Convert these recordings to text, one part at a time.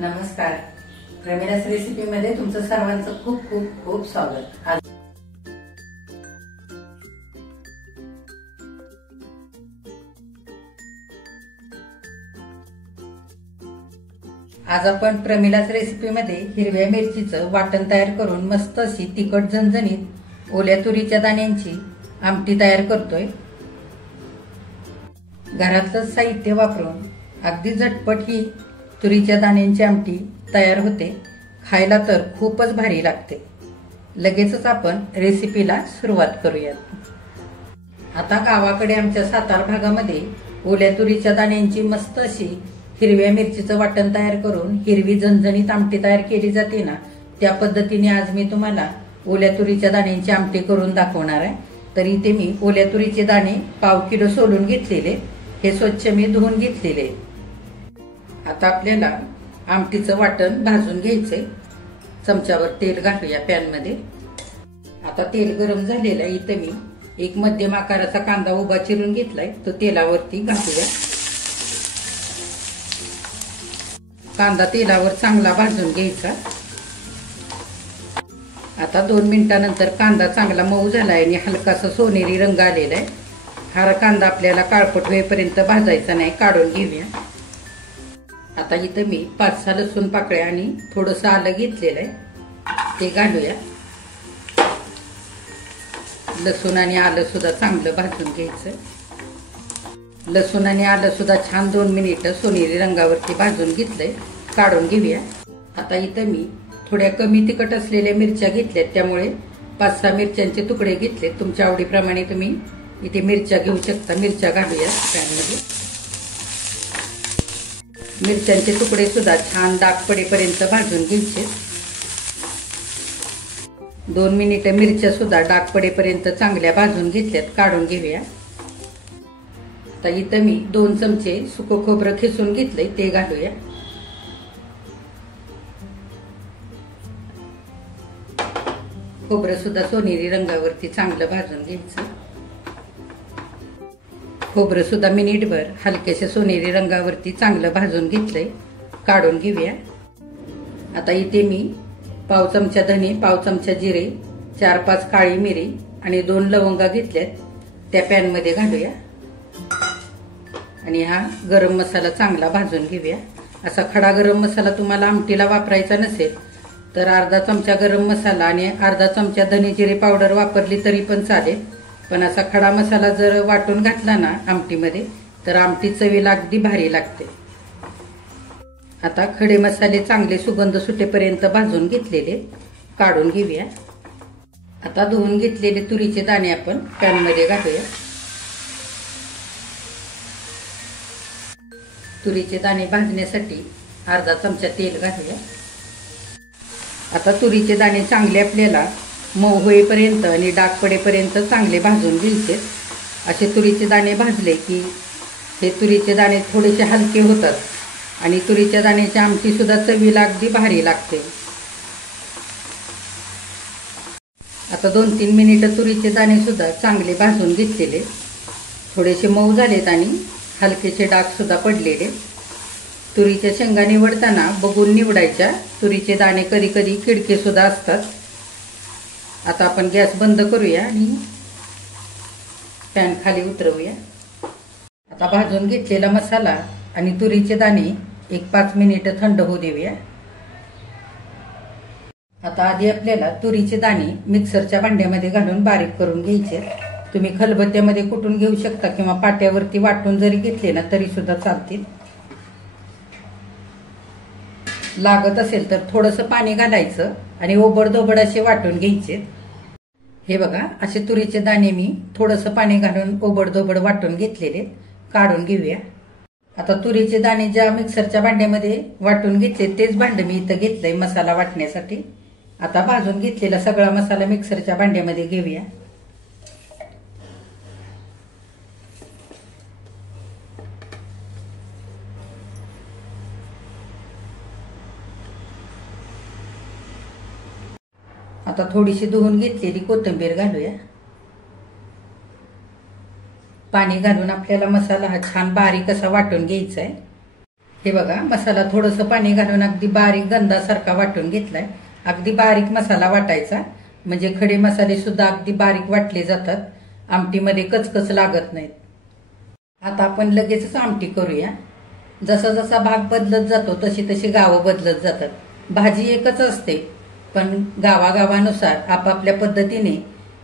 नमस्कार. प्रमिलास रेसिपी मध्ये तुमचं सर्वांचं खूप खूप खूप स्वागत. आज आपण प्रमिलास रेसिपी मध्ये हिरव्या मिरचीचं वाटण तयार करून मस्त अशी तिखट झणझणीत ओल्या तुरीच्या दाण्यांची आमटी तयार करतोय. घरातलं साहित्य वापरून अगदी झटपट ही तुरीच्या दाण्यांची आमटी तयार होते. खायला तर खूपच भारी लागते. लगेचच आपण रेसिपीला सुरुवात करूयात. आता गावाकडे आमच्या सातारा भागामध्ये ओल्या तुरीच्या दाण्यांची मस्त अशी हिरव्या मिरचीचं वाटण तयार करून हिरवी झणझणीत आमटी तयार केली जाते ना, त्या पद्धतीने आज मी तुम्हाला ओल्या तुरीच्या दाण्यांची आमटी करून दाखवणार आहे. तर इथे मी ओल्या तुरीचे दाणे पाव किलो सोलून घेतलेले, हे स्वच्छ मी धुवून घेतलेले. आता आपल्याला आमटीचं वाटण भाजून घ्यायचंय. चमच्यावर तेल घालूया पॅन मध्ये. आता तेल गरम झालेलं आहे. इथे मी एक मध्यम आकाराचा कांदा उभा चिरून घेतलाय, तो तेलावरती घालूया. कांदा तेलावर चांगला भाजून घ्यायचा. आता 2 मिनिटांनंतर कांदा चांगला मऊ झालाय आणि हलकासा सोनेरी रंग आलेला आहे. हा कांदा आपल्याला काळपट होईपर्यंत भाजायचा नाही, काढून घेऊया. आता इथं मी 5-6 लसूण पाकळ्या आणि थोडंसं आलं घेतलेलं आहे, ते घालूया. लसूण आणि आलं सुद्धा चांगलं भाजून घ्यायचं. लसूण आणि आलं सुद्धा छान 2 मिनिटं सोनेरी रंगावरती भाजून घेतलंय, काढून घेऊया. आता इथं मी थोड्या कमी तिखट असलेल्या मिरच्या घेतल्यात, त्यामुळे 5-6 मिरच्यांचे तुकडे घेतले. तुमच्या आवडीप्रमाणे तुम्ही इथे मिरच्या घेऊ शकता. मिरच्या घालूया पॅनमध्ये. मिरच्यांचे तुकडे सुद्धा छान डाग पडेपर्यंत भाजून घ्यायचे. 2 मिनिटं मिरच्या सुद्धा डाग पडेपर्यंत चांगल्या भाजून घेतल्यात, काढून घेऊया. आता इथं मी 2 चमचे सुकं खोबरं खिसून घेतलंय, ते घालूया. खोबरं सुद्धा सोनेरी रंगावरती चांगलं भाजून घ्यायचं. खोबरं सुद्धा मिनिटभर हलक्याशा सोनेरी रंगावरती चांगलं भाजून घेतलंय, काढून घेऊया. आता इथे मी पाव चमचा धने, पाव चमचा जिरे, 4-5 काळी मिरी आणि 2 लवंगा घेतल्यात, त्या पॅन मध्ये घालूया. आणि हा गरम मसाला चांगला भाजून घेऊया. असा खडा गरम मसाला तुम्हाला आमटीला वापरायचा नसेल तर अर्धा चमचा गरम मसाला आणि अर्धा चमचा धने जिरे पावडर वापरली तरी पण चालेल. पण असा खडा मसाला जर वाटून घातला ना आमटीमध्ये, तर आमटी चवीला अगदी भारी लागते. आता खडे मसाले चांगले सुगंध सुटेपर्यंत भाजून घेतलेले, काढून घेऊया. आता धुवून घेतलेले तुरीचे दाणे आपण पॅन मध्ये घालूया. तुरीचे दाणे भाजण्यासाठी अर्धा चमचा तेल घालूया. आता तुरीचे दाणे चांगले आपल्याला मऊ होईपर्यंत आणि डाग पडेपर्यंत चांगले भाजून घ्यायचे. असे तुरीचे दाणे भाजले की हे तुरीचे दाणे थोडेसे हलके होतात आणि तुरीच्या दाण्याची आमटी सुद्धा चवीला अगदी भारी लागते. आता 2-3 मिनिटं तुरीचे दाणे सुद्धा चांगले भाजून घेतलेले, थोडेसे मऊ झालेत आणि हलकेचे डाग सुद्धा पडलेले. तुरीच्या शेंगा निवडताना बघून निवडायच्या. तुरीचे दाणे कधी कधी किडके सुद्धा असतात. आता आपण गॅस बंद करूया आणि पॅन खाली उतरवूया. आता भाजून घेतलेला मसाला आणि तुरीचे दाणे 1-5 मिनिटं थंड होऊ देऊया. आता आधी आपल्याला तुरीचे दाणे मिक्सरच्या भांड्यामध्ये घालून बारीक करून घ्यायचे. तुम्ही खलबत्त्यामध्ये कुटून घेऊ शकता किंवा पाट्यावरती वाटून जरी घेतले ना तरी सुद्धा चालतील. लागत असेल तर थोडंसं पाणी घालायचं आणि ओबडधोबड असे वाटून घ्यायचे. हे बघा, असे तुरीचे दाणे मी थोडंसं पाणी घालून ओबडधोबड वाटून घेतलेले, काढून घेऊया. आता तुरीचे दाणे ज्या मिक्सरच्या भांड्यामध्ये वाटून घेतले तेच भांड मी इथं घेतलंय मसाला वाटण्यासाठी. आता भाजून घेतलेला सगळा मसाला मिक्सरच्या भांड्यामध्ये घेऊया. आता थोडीशी धुवून घेतलेली कोथिंबीर घालूया. पाणी घालून आपल्याला मसाला हा छान बारीक असा वाटून घ्यायचा आहे. हे बघा, मसाला थोडंसं पाणी घालून अगदी बारीक गंधासारखा वाटून घेतलाय. अगदी बारीक मसाला वाटायचा, म्हणजे खडे मसाले सुद्धा अगदी बारीक वाटले जातात, आमटीमध्ये कचकच लागत नाहीत. आता आपण लगेचच आमटी करूया. जसा जसा भाग बदलत जातो तशी तशी गावं बदलत जातात. भाजी एकच असते, पण गावागावानुसार आपापल्या पद्धतीने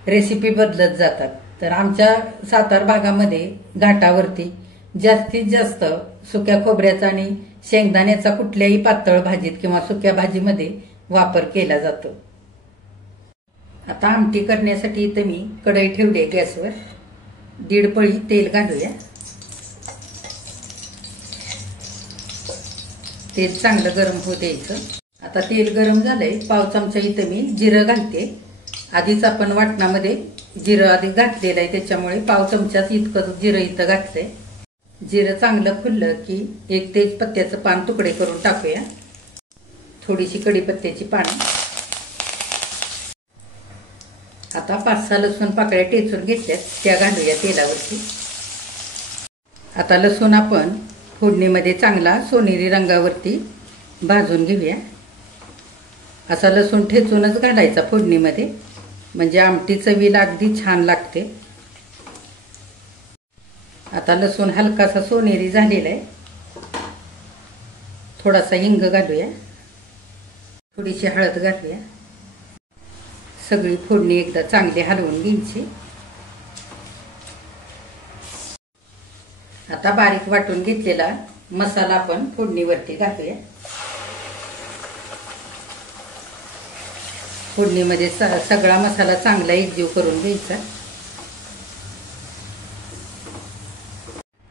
रेसिपी बदलत जातात. तर आमच्या सातारा भागामध्ये घाटावरती जास्तीत जास्त सुक्या खोबऱ्याचा आणि शेंगदाण्याचा कुठल्याही पातळ भाजीत किंवा सुक्या भाजीमध्ये वापर केला जातो. आता आमटी करण्यासाठी इथं मी कढई ठेवली आहे गॅसवर. 1.5 पळी तेल घालूया. तेल चांगलं गरम होऊ द्यायचं. आता तेल गरम झालंय. पाव चमचा इथं मी जिरं घालते. आधीच आपण वाटणामध्ये जिरं आधी घातलेलं आहे, त्याच्यामुळे पाव चमचाच इतकं जिरं इथं घातलंय. जिरं चांगलं फुललं की 1 तेजपत्त्याचं पान तुकडे करून टाकूया. थोडीशी कढीपत्त्याची पानं. आता 5-6 लसूण पाकळ्या टेचून घेतल्यात, त्या घालूया तेलावरती. आता लसूण आपण फोडणीमध्ये चांगला सोनेरी रंगावरती भाजून घेऊया. असा लसूण ठेचूनच घालायचा फोडणीमध्ये, म्हणजे आमटी चवीला अगदी छान लागते. आता लसूण हलकासा सोनेरी झालेला आहे. थोडासा हिंग घालूया. थोडीशी हळद घालूया. सगळी फोडणी एकदा चांगली हलवून घ्यायची. आता बारीक वाटून घेतलेला मसाला आपण फोडणीवरती घालूया. फोडणीमध्ये सगळा मसाला चांगला एकजीव करून घ्यायचा.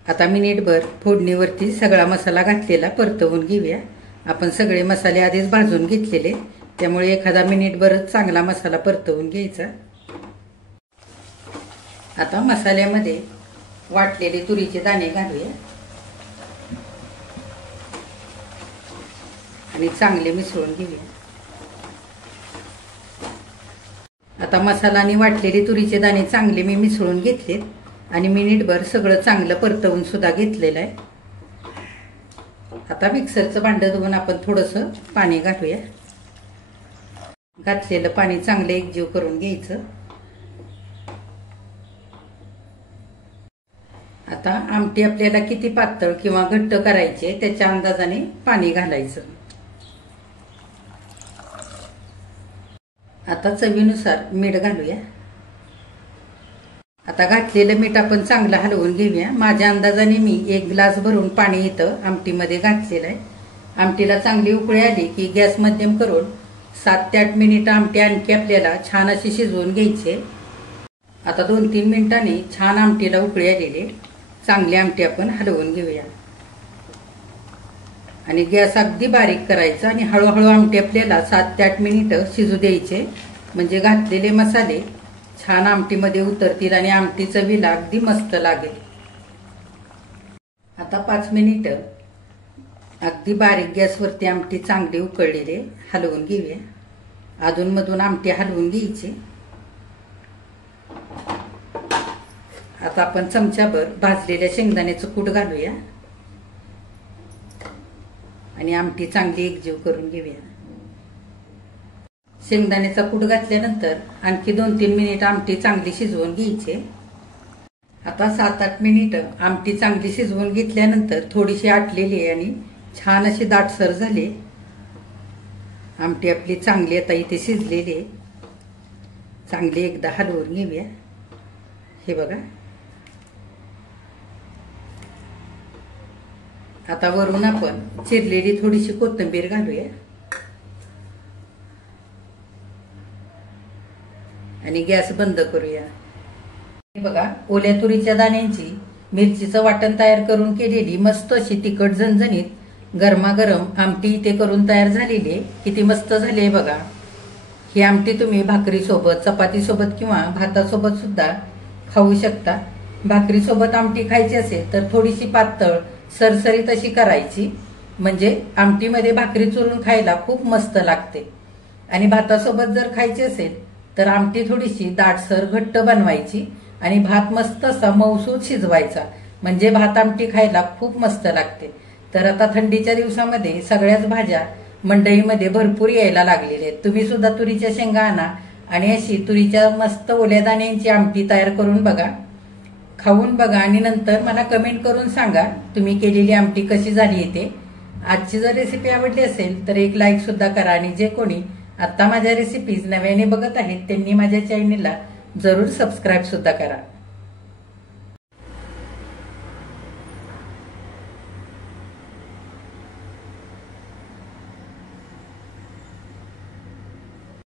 आता मिनिटभर फोडणीवरती सगळा मसाला घातलेला परतवून घेऊया. आपण सगळे मसाले आधीच भाजून घेतलेले, त्यामुळे एखादा मिनिटभरच चांगला मसाला परतवून घ्यायचा. आता मसाल्यामध्ये वाटलेले तुरीचे दाणे घालूया आणि चांगले मिसळून घेऊया. आता मसाला आणि वाटलेले तुरीचे दाणे चांगले मी मिसळून घेतलेत आणि मिनिटभर सगळं चांगलं परतवून सुद्धा घेतलेलं आहे. आता मिक्सरचं भांडं धुवून आपण थोडंसं पाणी घालूया. घातलेलं पाणी चांगलं एकजीव करून घ्यायचं. आता आमटी आपल्याला किती पातळ किंवा घट्ट करायचे त्याच्या अंदाजाने पाणी घालायचं. आता चवीनुसार मीठ घालूया. आता घातलेलं मीठ आपण चांगलं हलवून घेऊया. माझ्या अंदाजाने मी 1 ग्लास भरून पाणी इथं आमटीमध्ये घातलेलं आहे. आमटीला चांगली उकळी आली की गॅस मध्यम करून 7 ते 8 मिनिटं आमटी आणखी आपल्याला छान अशी शिजवून घ्यायची. आता 2-3 मिनिटांनी छान आमटीला उकळी आलेली. चांगली आमटी आपण हलवून घेऊया आणि गॅस अगदी बारीक करायचा आणि हळूहळू आमटी आपल्याला 7 ते 8 मिनिटं शिजू द्यायचे, म्हणजे घातलेले मसाले छान आमटीमध्ये उतरतील आणि आमटी चवीला अगदी मस्त लागेल. आता 5 मिनिटं अगदी बारीक गॅसवरती आमटी चांगली उकळलेली हलवून घेऊया. अधूनमधून आमटी हलवून घ्यायची. आता आपण चमचाभर भाजलेल्या शेंगदाण्याचं कूट घालूया आणि आमटी चांगली एकजीव करून घेऊया. शेंगदाण्याचा कूट घातल्यानंतर आणखी 2-3 मिनिट आमटी चांगली शिजवून घ्यायची. आता 7-8 मिनिटं आमटी चांगली शिजवून घेतल्यानंतर थोडीशी आटलेली आहे आणि छान अशी दाटसर झाली. आमटी आपली चांगली आता इथे शिजलेली आहे. चांगली एकदा हलवून घेऊया. हे बघा. आता वरून आपण चिरलेली थोडीशी कोथिंबीर घालूया आणि गॅस बंद करूया. हे बघा, ओल्या तुरीच्या दाण्यांची मिरचीचं वाटण तयार करून केलेली मस्त अशी तिखट झणझणीत गरमागरम आमटी इथे करून तयार झालेली आहे. किती मस्त झाली आहे बघा. ही आमटी तुम्ही भाकरीसोबत, चपातीसोबत किंवा भातासोबत सुद्धा खाऊ शकता. भाकरीसोबत आमटी खायची असेल तर थोडीशी पातळ सरसरीत अशी करायची, म्हणजे आमटीमध्ये भाकरी चुरून खायला खूप मस्त लागते. आणि भातासोबत जर खायची असेल तर आमटी थोडीशी दाटसर घट्ट बनवायची आणि भात मस्त असा मऊसूत शिजवायचा, म्हणजे भात आमटी खायला खूप मस्त लागते. तर आता थंडीच्या दिवसामध्ये सगळ्याच भाज्या मंडईमध्ये भरपूर यायला लागलेल्या आहेत. तुम्ही सुद्धा तुरीच्या शेंगा आणा आणि अशी तुरीच्या मस्त ओल्या दाण्यांची आमटी तयार करून बघा, खाऊन बघा आणि नंतर मला कमेंट करून सांगा तुम्ही केलेली आमटी कशी झाली येते. आजची जर रेसिपी आवडली असेल तर एक लाईक सुद्धा करा आणि जे कोणी आता माझ्या रेसिपीज नव्याने बघत आहेत त्यांनी माझ्या चॅनेलला जरूर सबस्क्राईब सुद्धा करा.